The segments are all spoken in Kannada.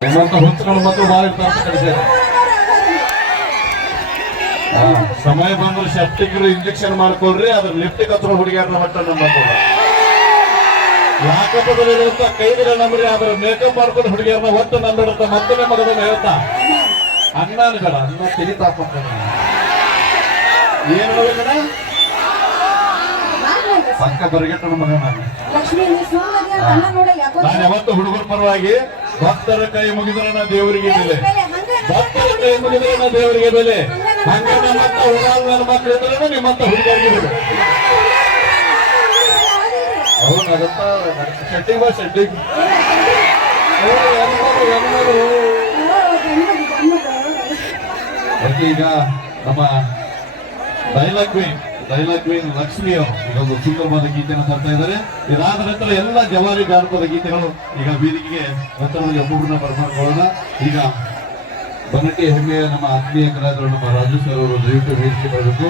ನಿಮ್ಮಂತ ಹುಚ್ಚುಗಳು ಮತ್ತು ಅಂತ ಸಮಯ ಬಂದ್ರೆ ಸೆಪ್ಟಿಕ್ ಇಂಜೆಕ್ಷನ್ ಮಾಡ್ಕೊಳ್ರಿ ಅದ್ರ ಲಿಫ್ಟಿಗೆ ಹತ್ರ ಹುಡುಗಿಯರ್ನ ಮಟ್ಟ ನಮ್ಮ ಲಾಕಪದಲ್ಲಿರುವಂತ ಕೈದಿಗಳ ನಂಬ್ರಿ ಅದ್ರ ಮೇಕಪ್ ಮಾಡ್ಕೊಂಡು ಹುಡುಗಿಯರ್ನ ಒಟ್ಟು ನಂಬಿಡುತ್ತ ಮತ್ತೊಮ್ಮೆ ಮಗದನ್ನ ಹೇಳ್ತಾ. ಅನ್ನ ಬೇಡ ಅನ್ನ ತೆಗಿತಾಪ ಏನ್ ಹೇಳ್ಬೇಕಣ್ಣ ಪಕ್ಕ ಬರಿಗೆಟ್ಟನ ಮಗ ನಾನು ನಾನು ಯಾವತ್ತು ಹುಡುಗರ ಪರವಾಗಿ ಭಕ್ತರ ಕೈ ಮುಗಿದ್ರೆ ನಾ ದೇವರಿಗೆ ಬೆಲೆ. ಭಕ್ತರ ಕೈ ಮುಗಿದ್ರೆ ನಾ ದೇವರಿಗೆ ಬೆಲೆ. ಹಂಗ ನಮ್ಮಂತ ಹುಡುಗ ನನ್ನ ಮಕ್ಕಳು ಇದ್ರೂ ನಿಮ್ಮಂತ ಹುಡುಗರಿಗೆ ಬೆಲೆ. ಹೌದಾಗತ್ತ ಶೆಟ್ಟಿಂಗ್ ಬಾ ಶೆಟ್ಟಿಂಗ್ ಈಗ ನಮ್ಮ dialogue queen. Dialogue queen Lakshmi ಒಂದು ಸುಂದರವಾದ ಗೀತೆಯನ್ನು ತರ್ತಾ ಇದ್ದಾರೆ. ಇದಾದ ನಂತರ ಎಲ್ಲ ಜವಾರಿ ಜಾನಪದ ಗೀತೆಗಳು ಈಗ ವೇದಿಕೆಗೆ ಒತ್ತಡದಲ್ಲಿ ಒಬ್ಬೊಬ್ಬರನ್ನ ಬರ್ಮಾಡ್ಕೊಳ್ಳೋಣ. ಈಗ ಬನ್ನಟ್ಟಿ ಹೆಮ್ಮೆಯ ನಮ್ಮ ಆತ್ಮೀಯ ಕಲಾವಿದರು ನಮ್ಮ ರಾಜು ಸರ್ ಅವರು ದಯವಿಟ್ಟು ವೇದಿಕೆ ಬರಬೇಕು.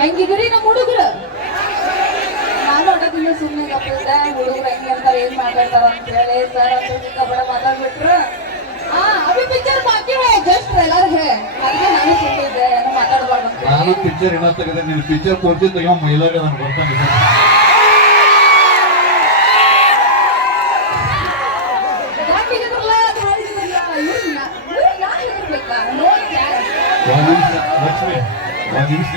ಹೆಂಗಿದ್ರಿ ನಮ್ಮ ಹುಡುಗರು? ನಾನು ಅಡಗಿಲ್ಲ ಸುಮ್ಮನೆ ಗಪ್ಪಿದ್ದೆ ಹುಡುಗರು ಹೆಂಗಿರ್ತಾರ ಏನ್ ಮಾತಾಡ್ತಾರ ಅಂತ ಹೇಳಿ ಸರ್ ಅಂತ ಕಬಡ ಮಾತಾಡ್ಬಿಟ್ರು ಹಾ ಅಭಿ ಪಿಕ್ಚರ್ ಬಾಕಿ ಜಸ್ಟ್ ಎಲ್ಲಾರು ಹೇ ಅದಕ್ಕೆ ನಾನು ಸುಮ್ಮನಿದ್ದೆ ಏನೋ ಹೇಳಿ ಪಿಕ್ಚರ್ ಇನ್ನೂ ತೆಗೆದ್ರೆ ನೀನು ಪಿಕ್ಚರ್ ಕೊಡ್ತಿ ತೆಗೋ ಮೈಲಾಗ ನಾನು ಬರ್ತಾನೆ ಅದು ಲಕ್ಷ್ಮಿ, ಒಂದ್ ನಿಮಿಷ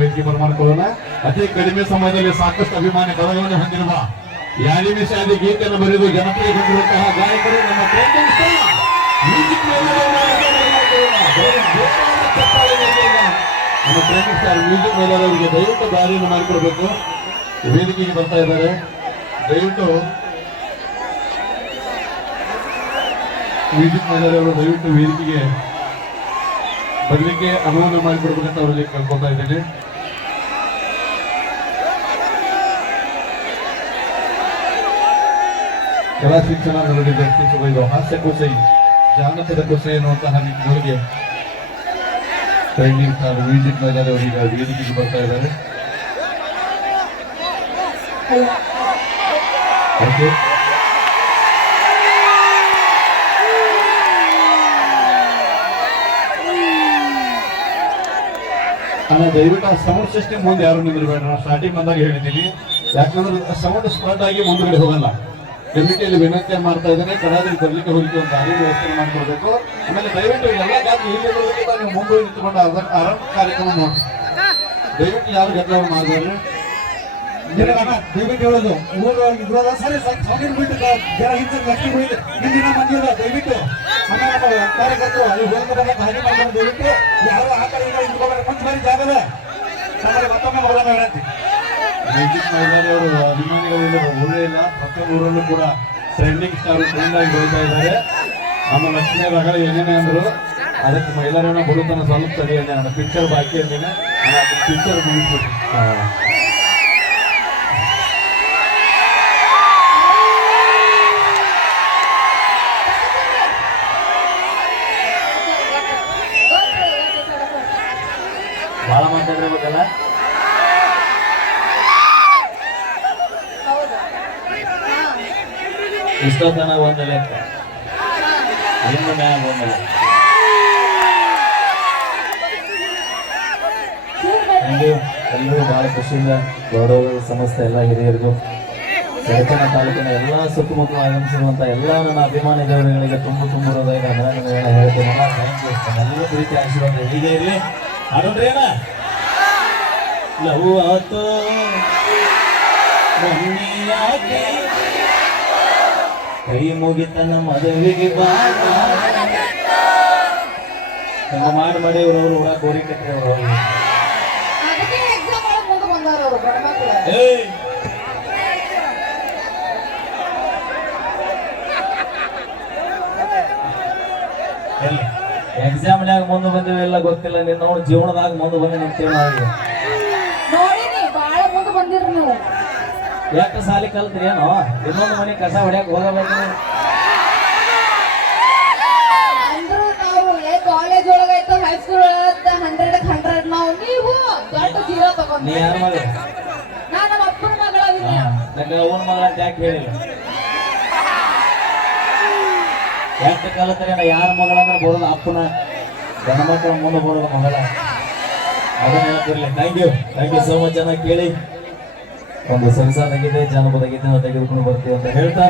ವೇದಿಕೆ ಬರ್ಮಾಡ್ಕೊಳ್ಳೋಣ. ಅತಿ ಕಡಿಮೆ ಸಮಯದಲ್ಲಿ ಸಾಕಷ್ಟು ಅಭಿಮಾನಿ ಬಲವನ್ನು ಹೊಂದಿರುವ ಯಾರಿಮಿ ಶಾದಿ ಗೀತೆಯನ್ನು ಬರೆದು ಜನಪ್ರಿಯಗೊಂಡಿರುವಂತಹ ಗಾಯಕರು ನಮ್ಮ ಮ್ಯೂಸಿಕ್ ನಮ್ಮ ಟ್ರೆಂಡಿಂಗ್ ಸ್ಟಾರ್ ಮ್ಯೂಸಿಕ್ ಮೇಲವರಿಗೆ ದಯವಿಟ್ಟು ದಾರಿಯನ್ನು ಮಾಡಿಕೊಡ್ಬೇಕು. ವೇದಿಕೆಗೆ ಬರ್ತಾ ಇದ್ದಾರೆ. ದಯವಿಟ್ಟು ಮ್ಯೂಸಿಕ್ ಮೇಲವರು ದಯವಿಟ್ಟು ವೇದಿಕೆಗೆ ಬರಲಿಕ್ಕೆ ಅನುಮಾನ ಮಾಡಿಕೊಡ್ಬೇಕಂತ ಅವರಲ್ಲಿ ಕಳ್ಕೊತಾ ಇದ್ದೇನೆ. ಕಲಾ ಶಿಕ್ಷಣ ನೋಡಿ ವ್ಯಕ್ತಿತ್ವ ಇದು ಹಾಸ್ಯ ಕುಸೈ ಜಾನಪದ ಕುಸೆ ಎನ್ನುವಂತಹ ನಿಟ್ಟಿನೊಳಗೆ ಟ್ರೈನಿಂಗ್ ಸ್ಟಾರ್ ಮ್ಯೂಸಿಕ್ ಮೇಲೆ ಅವರೀಗ ವೇದಿಕೆಗೆ ಬರ್ತಾ ಇದ್ದಾರೆ. ಓಕೆ ಅಣ್ಣ, ದಯವಿಟ್ಟು ಆ ಸೌಂಡ್ ಸಿಸ್ಟಮ್ ಮುಂದೆ ಯಾರು ನಿಂದಿರಬೇಡ ನಾನು ಸ್ಟಾರ್ಟಿಂಗ್ ಬಂದಾಗ ಹೇಳಿದ್ದೀನಿ. ಯಾಕಂದ್ರೆ ಸೌಂಡ್ ಸ್ಪ್ರೆಡ್ ಆಗಿ ಮುಂದುಗಡೆ ಹೋಗಲ್ಲ. ಕಮಿಟಿಯಲ್ಲಿ ವಿನಂತಿ ಮಾಡ್ತಾ ಇದ್ದೇನೆ ಕಲಾವಿದರಿಗೆ ಬರ್ಲಿಕ್ಕೆ ಹೋಗ್ಲಿಕ್ಕೆ ಒಂದು ದಾರಿ ವ್ಯವಸ್ಥೆ ಮಾಡಿಕೊಡ್ಬೇಕು. ಆಮೇಲೆ ದಯವಿಟ್ಟು ಎಲ್ಲ ಜಾತಿ ಇಲ್ಲಿ ಬರೋದಕ್ಕಿಂತ ನೀವು ನಿಂತ್ಕೊಂಡು ಆರಂಭ ಕಾರ್ಯಕ್ರಮ ನೋಡಿ ದಯವಿಟ್ಟು ಯಾರು ಗದ್ದಲ ಮಾಡಿದ್ರೆ ದಯವಿಟ್ಟು ಹೇಳೋದು ಸರಿ ಬಿಟ್ಟು ದಯವಿಟ್ಟು. ಕಾರ್ಯಕರ್ತರು ಅಲ್ಲಿ ಹೋಗಿ ಹಾಗೆ ದಯವಿಟ್ಟು ಆ ಕಡೆ ಈ ಕಡೆ ನಿಂತ್ಕೊಬೇಡಿ ಮಂದಿ ಬಾರಿ ಜಾಗದ ನಮ್ಮಲ್ಲಿ ಮತ್ತೊಮ್ಮೆ ಮಗಳ ಹೇಳಂತಿ ಮ್ಯೂಸಿಕ್ ಮಹಿಳೆಯರು ಅಭಿಮಾನಿಗಳಿಲ್ಲ ಊರೇ ಇಲ್ಲ ಪ್ರತಿಯೊಂದು ಊರಲ್ಲೂ ಕೂಡ ಟ್ರೆಂಡಿಂಗ್ ಸ್ಟಾರ್ ಟ್ರೆಂಡ್ ಆಗಿ ಬೆಳೀತಾ ಇದ್ದಾರೆ. ನಮ್ಮ ಲಕ್ಷ್ಮೀ ರಗಳ ಏನೇನೆ ಅಂದ್ರು ಅದಕ್ಕೆ ಮಹಿಳೆಯರನ್ನ ಹುಡುತನ ಸ್ವಲ್ಪ ಸರಿ ಅಂದೆ ನನ್ನ ಪಿಕ್ಚರ್ ಬಾಕಿ ಅಂದೇನೆ ಪಿಕ್ಚರ್ ಮುಗಿಸ್ಬಿಟ್ಟು ಭಾಳ ಮಾತಾಡಿರ್ಬೇಕಲ್ಲ ಹೌದು ಹಾ ಇಷ್ಟೊತ್ತನ ಒಂದು ಲೆಕ್ಕ. ಇನ್ನು ಮ್ಯಾಗ ಒಂದು ಲೆಕ್ಕ. ಎಲ್ಲರೂ ಬಹಳ ಖುಷಿಯಿಂದ ಗೌರವ ಸಂಸ್ಥೆ ಎಲ್ಲ ಹಿರಿಯರಿಗೂ ಚಡಚಣ ತಾಲೂಕಿನ ಎಲ್ಲ ಸುತ್ತಮುತ್ತಲು ಆಗಮಿಸಿರುವಂತಹ ಎಲ್ಲ ನನ್ನ ಅಭಿಮಾನಿ ದೇವರುಗಳಿಗೆ ತುಂಬ ತುಂಬ ಹೃದಯದ ಅಭಿನಂದನೆಗಳನ್ನ ಹೇಳ್ತೇನೆ. ಎಲ್ಲರೂ ಪ್ರೀತಿ ಆಶೀರ್ವಾದ. ಹೀಗೆ ಇರಲಿ. ಹಾಡೋಣ್ರೇನ ಲವ್ ಆತೋ ಮಣ್ಣಿಯಾಗಿ ಕೈ ಮುಗಿತನ ಮದುವೆಗೆ ಬಾರ ಮಾಡಿ ಮಾಡಿ ಇವ್ರವ್ರು ಅವರು ಗಂಡ್ಮಕ್ಳು ಏಯ್! ಎಕ್ಸಾಮ್ನ್ಯಾಗ ಮುಂದೆ ಬಂದಿವೆಲ್ಲ ಗೊತ್ತಿಲ್ಲ ನೀನು ನೋಡಿ ಜೀವನದಾಗ ಮುಂದೆ ಬಂದಿ ನಿಂತೇವೆ ನಾವು ನೋಡಿ ಬಾಳ ಮುಂದೆ ಬಂದಿರಿ ನೀವು. ಯಾಕೆ ಸಾಲಿ ಕಲ್ತ್ರಿ ಏನು? ಇನ್ನೊಂದು ಮನೆ ಕಸ ಹೊಡೆಯಕ್ಕೆ ಹೋಗಬೇಕು ಅಂದ್ರೂ ನಾವು ನೀ ಯಾರ ಅಪ್ಪನ ಮಗಳ ಯಾಕೆ ಹೇಳಿಲ್ಲ? ಯಾಕೆ ಮಗಳಂದ್ರೆ ಬರೋದು ಅಪ್ಪನ? ಗಂಡ ಮಕ್ಕಳ ಮುಂದೆ ಬರೋದು ಮಗಳ. ಅದನ್ನ ಹೇಳ್ತಿರ್ಲಿ. Thank you thank you so much ಚೆನ್ನಾಗಿ ಕೇಳಿ. ಒಂದು ಸೊಗಸಾಗಿದೆ ಜಾನಪದ ಗೀತೆಯನ್ನು ತೆಗೆದುಕೊಂಡು ಬರ್ತೀವಿ ಅಂತ ಹೇಳ್ತಾ